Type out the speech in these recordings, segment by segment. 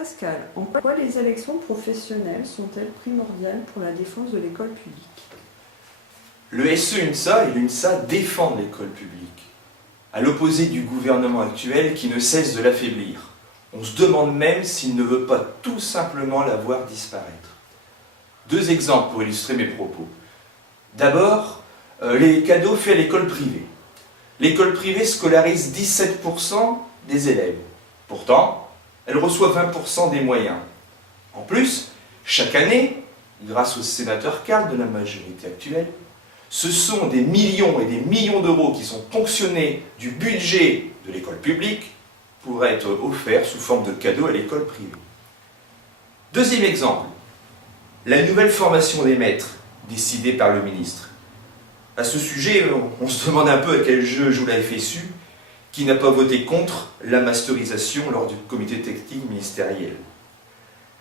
Pascal, en quoi les élections professionnelles sont-elles primordiales pour la défense de l'école publique? Le SE-UNSA et l'UNSA défendent l'école publique, à l'opposé du gouvernement actuel qui ne cesse de l'affaiblir. On se demande même s'il ne veut pas tout simplement la voir disparaître. Deux exemples pour illustrer mes propos. D'abord, les cadeaux faits à l'école privée. L'école privée scolarise 17% des élèves. Pourtant, elle reçoit 20% des moyens. En plus, chaque année, grâce au sénateur Carl de la majorité actuelle, ce sont des millions et des millions d'euros qui sont ponctionnés du budget de l'école publique pour être offerts sous forme de cadeaux à l'école privée. Deuxième exemple, la nouvelle formation des maîtres décidée par le ministre. À ce sujet, on se demande un peu à quel jeu joue la FSU qui n'a pas voté contre la masterisation lors du comité technique ministériel.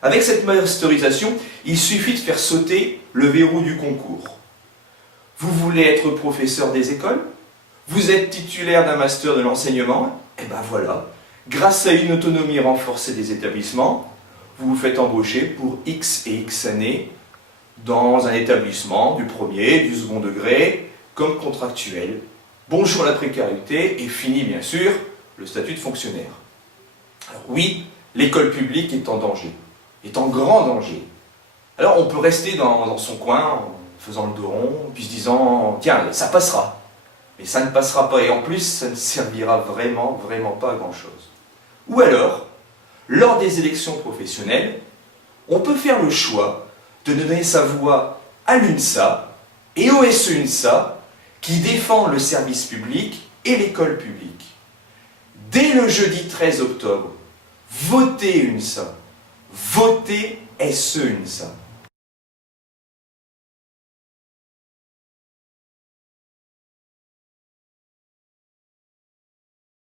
Avec cette masterisation, il suffit de faire sauter le verrou du concours. Vous voulez être professeur des écoles? Vous êtes titulaire d'un master de l'enseignement? Et ben voilà, grâce à une autonomie renforcée des établissements, vous vous faites embaucher pour X et X années dans un établissement du premier, du second degré, comme contractuel. Bonjour la précarité et fini bien sûr le statut de fonctionnaire. Alors oui, l'école publique est en danger, est en grand danger. Alors on peut rester dans son coin en faisant le dos rond, puis se disant « Tiens, ça passera ». Mais ça ne passera pas et en plus ça ne servira vraiment pas à grand chose. Ou alors, lors des élections professionnelles, on peut faire le choix de donner sa voix à l'UNSA et au SE-UNSA qui défendent le service public et l'école publique. Dès le jeudi 13 octobre, votez UNSA, votez SE-UNSA.